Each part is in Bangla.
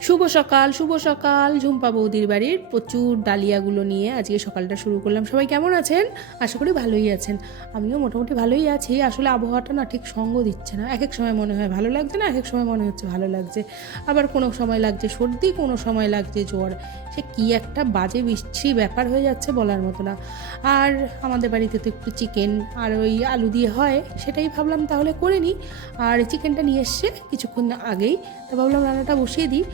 শুভ সকাল শুভ সকাল। ঝুম্পা বৌদির বাড়ির প্রচুর ডালিয়াগুলো নিয়ে আজকে সকালটা শুরু করলাম। সবাই কেমন আছেন? আশা করি ভালোই আছেন। আমিও মোটামুটি ভালোই আছি। আসলে আবহাওয়াটা না ঠিক সঙ্গ দিচ্ছে না। এক এক সময় মনে হয় ভালো লাগছে না এক এক সময় মনে হচ্ছে ভালো লাগছে। আবার কোনো সময় লাগছে সর্দি, কোনো সময় লাগছে জ্বর। সে কী একটা বাজে বিচ্ছিরি ব্যাপার হয়ে যাচ্ছে বলার মতো না। আর আমাদের বাড়িতে তো একটু চিকেন আর ওই আলু দিয়ে হয়, সেটাই ভাবলাম তাহলে করে নিই। আর চিকেনটা নিয়ে এসছে কিছুক্ষণ আগেই তা ভাবলাম রান্নাটা বসিয়ে দিই।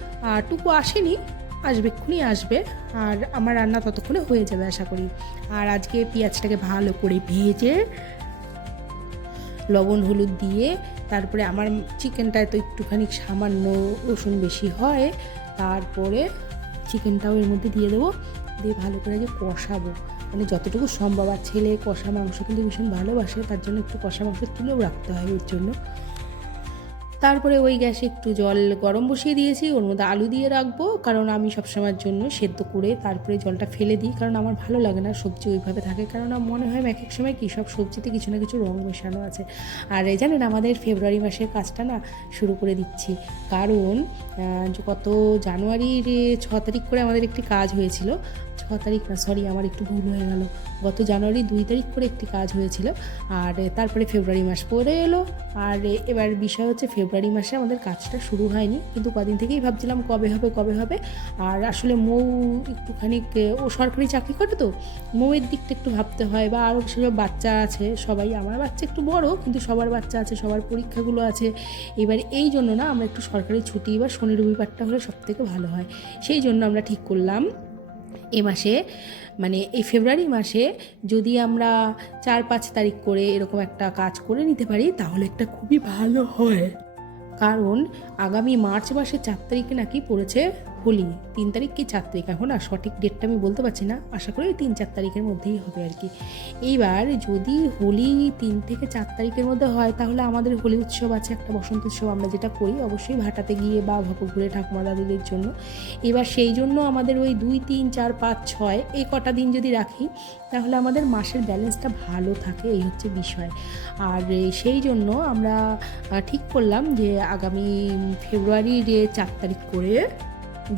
টুকু আসেনি, আসবে, এক্ষুনি আসবে। আর আমার রান্না ততক্ষণে হয়ে যাবে আশা করি। আর আজকে পেঁয়াজটাকে ভালো করে ভেজে লবণ, হলুদ দিয়ে, তারপরে আমার চিকেনটায় তো একটুখানি সামান্য রসুন বেশি হয়, তারপরে চিকেনটাও এর মধ্যে দিয়ে দেবো। দিয়ে ভালো করে যে কষাবো। মানে যতটুকু সম্ভব, আর ছেলে কষা মাংস কিন্তু ভীষণ ভালোবাসে, তার জন্য একটু কষা মাংস তুলেও রাখতে হয় ওর জন্য। তারপরে ওই গ্যাসে একটু জল গরম বসিয়ে দিয়েছি, ওর মধ্যে আলু দিয়ে রাখব। কারণ আমি সবসময়ের জন্য সেদ্ধ করে তারপরে জলটা ফেলে দিই, কারণ আমার ভালো লাগে না সবজি ওইভাবে থাকে। কারণ মনে হয় এক এক সময় কী সব সবজিতে কিছু না কিছু রং মেশানো আছে। আর জানেন আমাদের ফেব্রুয়ারি মাসের কাজটা না শুরু করে দিচ্ছি। কারণ গত জানুয়ারির ছ তারিখ করে আমাদের একটি কাজ হয়েছিল। ছ তারিখ না সরি আমার একটু ভুল হয়ে গেল। গত জানুয়ারি দুই তারিখ করে একটি কাজ হয়েছিল। আর তারপরে ফেব্রুয়ারি মাস পরে এলো। আর এবার বিষয় হচ্ছে ফেব্রুয়ারি মাসে আমাদের কাজটা শুরু হয়নি, কিন্তু কদিন থেকেই ভাবছিলাম কবে হবে কবে হবে। আর আসলে মৌ একটুখানি ও সরকারি চাকরি করে তো, মৌয়ের দিকটা একটু ভাবতে হয় বা আরও সেসব বাচ্চা আছে, সবাই, আমার বাচ্চা একটু বড়, কিন্তু সবার বাচ্চা আছে, সবার পরীক্ষাগুলো আছে। এবার এই জন্য না আমরা একটু সরকারি ছুটি বা শনি রবিবারটা হলে সব থেকে ভালো হয়। সেই জন্য আমরা ঠিক করলাম, এ মাসে মানে এই ফেব্রুয়ারি মাসে যদি আমরা চার পাঁচ তারিখ করে এরকম একটা কাজ করে নিতে পারি, তাহলে একটা খুবই ভালো হয়। কারণ আগামী মার্চ মাসের চার তারিখে নাকি পড়েছে হোলি, তিন তারিখ কি চার তারিখ? এখন আর সঠিক ডেটটা আমি বলতে পারছি না। আশা করি তিন চার তারিখের মধ্যেই হবে আর কি। এইবার যদি হোলি তিন থেকে চার তারিখের মধ্যে হয়, তাহলে আমাদের হোলি উৎসব আছে, একটা বসন্ত উৎসব আমরা যেটা করি অবশ্যই ভাটাতে গিয়ে বা ভপুরপুরে ঠাকুমা দাদুদের জন্য। এবার সেই জন্য আমাদের ওই দুই, তিন, চার, পাঁচ, ছয় এই কটা দিন যদি রাখি, তাহলে আমাদের মাসের ব্যালেন্সটা ভালো থাকে, এই হচ্ছে বিষয়। আর সেই জন্য আমরা ঠিক করলাম যে আগামী ফেব্রুয়ারির চার তারিখ করে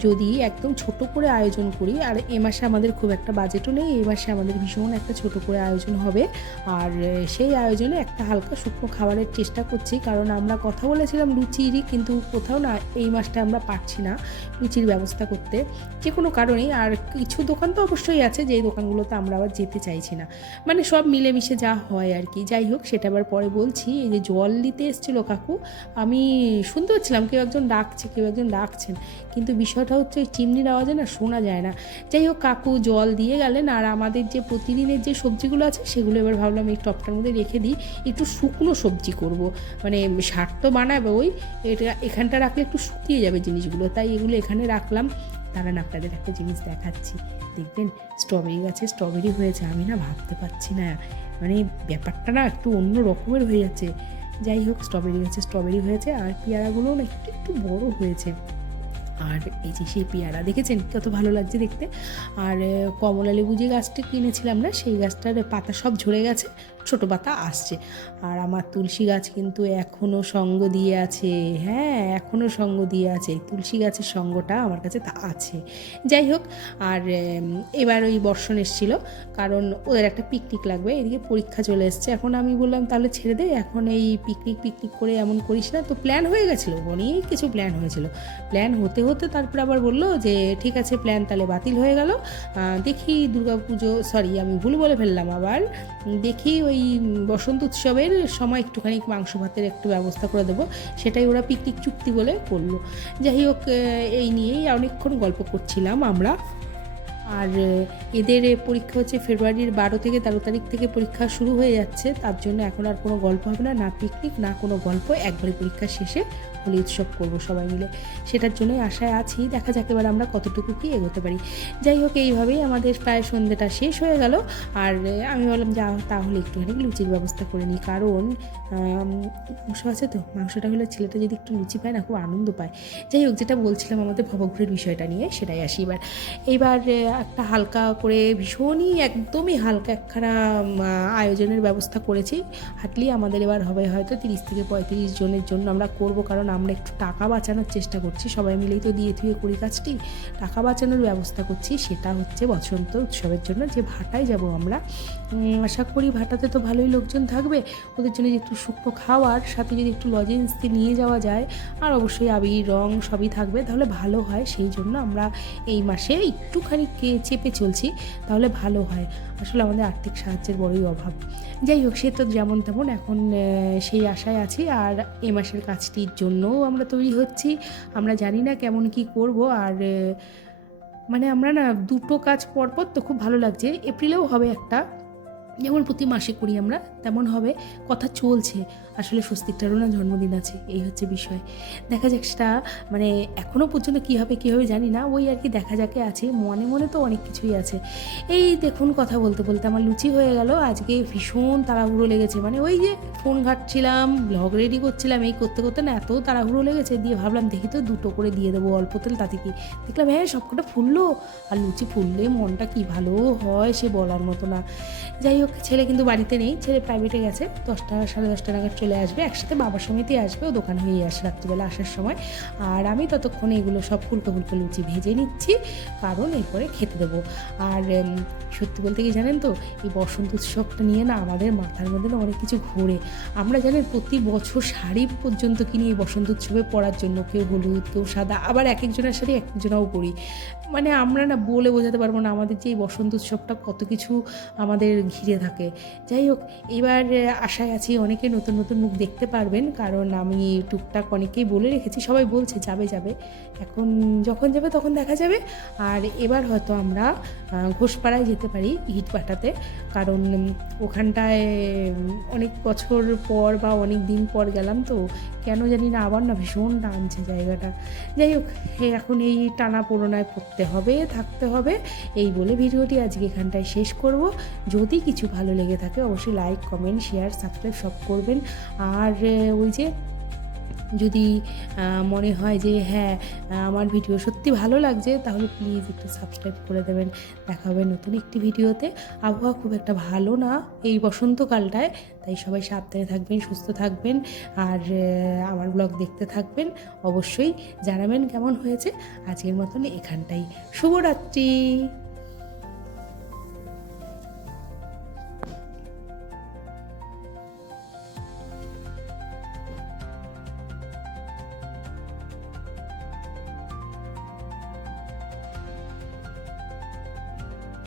যদি একদম ছোট করে আয়োজন করি, আর এ মাসে আমাদের খুব একটা বাজেটও নেই, এ মাসে আমাদের ভীষণ একটা ছোট করে আয়োজন হবে। আর সেই আয়োজনে একটা হালকা শুকনো খাবারের চেষ্টা করছি, কারণ আমরা কথা বলেছিলাম লুচিরই, কিন্তু কোথাও না এই মাসটা আমরা পারছি না লুচির ব্যবস্থা করতে। যে কোনো কারণেই, আর কিছু দোকান তো অবশ্যই আছে, যেই দোকানগুলোতে আমরা আবার যেতে চাইছি না। মানে সব মিলেমিশে যা হয় আর কি। যাই হোক, সেটা আবার পরে বলছি, এই যে জল দিতে এসেছিল কাকু, আমি শুনতে পাচ্ছিলাম কেউ একজন ডাকছে, কেউ একজন ডাকছেন, কিন্তু বিষয়টা হচ্ছে ওই চিমনির আওয়াজে না শোনা যায় না। যাই হোক, কাকু জল দিয়ে গেলেন আর আমাদের যে প্রতিদিনের যে সবজিগুলো আছে সেগুলো এবার ভাবলাম এই টপটার মধ্যে রেখে দিই। একটু শুকনো সবজি করব। মানে শাক তো বানাবে ওই, এটা এখানটা রাখলে একটু শুকিয়ে যাবে জিনিসগুলো। তাই এগুলো এখানে রাখলাম। দাঁড়ান, আপনাদের একটা জিনিস দেখাচ্ছি। দেখবেন স্ট্রবেরি গাছে স্ট্রবেরি হয়েছে, আমি না ভাবতে পারছি না। মানে ব্যাপারটা না একটু অন্য রকমের হয়ে যাচ্ছে। যাই হোক স্ট্রবেরি গাছে স্ট্রবেরি হয়েছে আর পেয়ারাগুলোও না একটু একটু বড় হয়েছে। আর এই যে সেই পেয়ারা, দেখেছেন কত ভালো লাগছে দেখতে? আর কমলা লেবু যে গাছটা কিনেছিলাম না সেই গাছটার পাতা সব ঝরে গেছে। ছোট পাতা আসছে। আর আমার তুলসী গাছ কিন্তু এখনও সঙ্গ দিয়ে আছে। হ্যাঁ এখনও সঙ্গ দিয়ে আছে। তুলসী গাছের সঙ্গটা আমার কাছে তা আছে। যাই হোক, আর এবার ওই বর্ষণ এসেছিল, কারণ ওদের একটা পিকনিক লাগবে। এদিকে পরীক্ষা চলে এসছে। এখন আমি বললাম, তাহলে ছেড়ে দে, এখন এই পিকনিক পিকনিক করে এমন করিস না। তো প্ল্যান হয়ে গেছিল, অনেক কিছু প্ল্যান হয়েছিল। প্ল্যান হতে হতে তারপর আবার বলল যে, ঠিক আছে প্ল্যান তাহলে বাতিল হয়ে গেল। দেখি দুর্গাপুজো সরি আমি ভুল বলে ফেললাম আবার। দেখি ওই বসন্ত উৎসবের সময় একটুখানি মাংস ভাতের একটু ব্যবস্থা করে দেবো। সেটাই ওরা পিকনিক চুক্তি বলে করল। যাই হোক এই নিয়েই অনেকক্ষণ গল্প করছিলাম আমরা। আর এদের পরীক্ষা হচ্ছে ফেব্রুয়ারির বারো থেকে তেরো তারিখ থেকে পরীক্ষা শুরু হয়ে যাচ্ছে। তার জন্য এখন আর কোনো গল্প হবে না না পিকনিক না কোনো গল্প। একবারে পরীক্ষা শেষে হোলি উৎসব করব সবাই মিলে। সেটার জন্যই আশায় আছি। দেখা যাক এবার আমরা কতটুকু কি এগোতে পারি। যাই হোক, এইভাবেই আমাদের প্রায় সন্ধ্যেটা শেষ হয়ে গেল। আর আমি বললাম যা তাহলে একটুখানি লুচির ব্যবস্থা করে নিই। কারণ মাংস আছে তো? মাংসটা হলে ছেলেটা যদি একটু লুচি পায় না, খুব আনন্দ পায়। যাই হোক, যেটা বলছিলাম আমাদের ভবঘুরের বিষয়টা নিয়ে, সেটাই আসি এবার। এইবার একটা হালকা করে ভীষণই একদমই হালকা একখানা আয়োজনের ব্যবস্থা করেছি। হাটলি আমাদের এবার হবে হয়তো তিরিশ থেকে পঁয়ত্রিশ জনের জন্য আমরা করব, কারণ আমরা একটু টাকা বাঁচানোর চেষ্টা করছি। সবাই মিলেই তো দিয়ে থুয়ে করি কাজটি। টাকা বাঁচানোর ব্যবস্থা করছি, সেটা হচ্ছে বসন্ত উৎসবের জন্য যে ভাটায় যাব আমরা। আশা করি ভাটাতে তো ভালোই লোকজন থাকবে। ওদের জন্য যে একটু শুকনো খাওয়ার, সাথে যদি একটু লজেন্স নিয়ে যাওয়া যায়, আর অবশ্যই আবির রং সবই থাকবে, তাহলে ভালো হয়। সেই জন্য আমরা এই মাসে একটুখানি কে- চেপে চলছি, তাহলে ভালো হয়। আসলে আমাদের আর্থিক সাহায্যের বড়ই অভাব। যাই হোক, সে তো যেমন তেমন, এখন সেই আশায় আছি। আর এ মাসের কাজটির জন্যও আমরা তৈরি হচ্ছি। আমরা জানি না কেমন কি করব। আর মানে আমরা না দুটো কাজ পরপর তো খুব ভালো লাগছে। এপ্রিলেও হবে একটা। যেমন প্রতি মাসে করি আমরা, তেমন হবে। কথা চলছে। আসলে স্বস্তিকটারও না জন্মদিন আছে, এই হচ্ছে বিষয়। দেখা যাক সেটা মানে এখনও পর্যন্ত কী হবে কী হবে জানি না। ওই আর কি দেখা যাকে আছে, মনে মনে তো অনেক কিছুই আছে। এই দেখুন কথা বলতে বলতে আমার লুচি হয়ে গেল। আজকে ভীষণ তাড়াহুড়ো লেগেছে। মানে ওই যে ফোন ঘাটছিলাম, ব্লগ রেডি করছিলাম, এই করতে করতে না এত তাড়াহুড়ো লেগেছে। দিয়ে ভাবলাম দেখি তো দুটো করে দিয়ে দেবো অল্প তেল তাতে কি। দেখলাম হ্যাঁ সবকটা ফুললো। আর লুচি ফুললে মনটা কি ভালো হয় সে বলার মতো না। যাই হোক ছেলে কিন্তু বাড়িতে নেই, ছেলে প্রাইভেটে গেছে, দশটা, সাড়ে দশটা নাগাদ চলে আসবে, একসাথে বাবার সমেতেই আসবে, ও দোকান হয়ে আসে রাত্রিবেলা আসার সময়। আর আমি ততক্ষণে এগুলো সব ফুলকো ফুলকো লুচি ভেজে নিচ্ছি, কারণ এরপরে খেতে দেবো। আর সত্যি বলতে কি জানেন তো, এই বসন্ত উৎসবটা নিয়ে না আমাদের মাথার মধ্যে না অনেক কিছু ঘোরে। আমরা জানেন প্রতি বছর শাড়ি পর্যন্ত কিনি এই বসন্ত উৎসবে পরার জন্য, কেউ হলুদ, কেউ সাদা, আবার এক একজনের শাড়ি এক একজনাও পরি। মানে আমরা না বলে বোঝাতে পারব না আমাদের যে এই বসন্ত উৎসবটা কত কিছু আমাদের ঘিরে থাকে। যাই হোক, এবার আশায় আছি অনেকে নতুন নতুন মুখ দেখতে পারবেন, কারণ আমি টুকটাক অনেকেই বলে রেখেছি, সবাই বলছে যাবে যাবে। এখন যখন যাবে তখন দেখা যাবে। আর এবার হয়তো আমরা ঘোষপাড়ায় যেতে পারি ইট পাটাতে কারণ ওখানটায় অনেক বছর পর বা অনেক দিন পর গেলাম তো, কেন জানি না, আবার না ভীষণ টানছে জায়গাটা। যাই হোক, এখন এই টানা পোড়নায় পড়তে হবে, থাকতে হবে। এই বলে ভিডিওটি আজকে এখানটায় শেষ করব। যদি কিছু ভালো লেগে থাকে, অবশ্যই লাইক কমেন্ট শেয়ার সাবস্ক্রাইব সব করবেন। আর ওই যে যদি মনে হয় যে হ্যাঁ আমার ভিডিও সত্যি ভালো লাগছে, তাহলে প্লিজ একটু সাবস্ক্রাইব করে দেবেন। দেখা হবে নতুন একটি ভিডিওতে। আবহাওয়া খুব একটা ভালো না এই বসন্তকালটায়, তাই সবাই সাবধানে থাকবেন, সুস্থ থাকবেন। আর আমার ব্লগ দেখতে থাকবেন। অবশ্যই জানাবেন কেমন হয়েছে। আজকের মতন এখানটাই। শুভরাত্রি।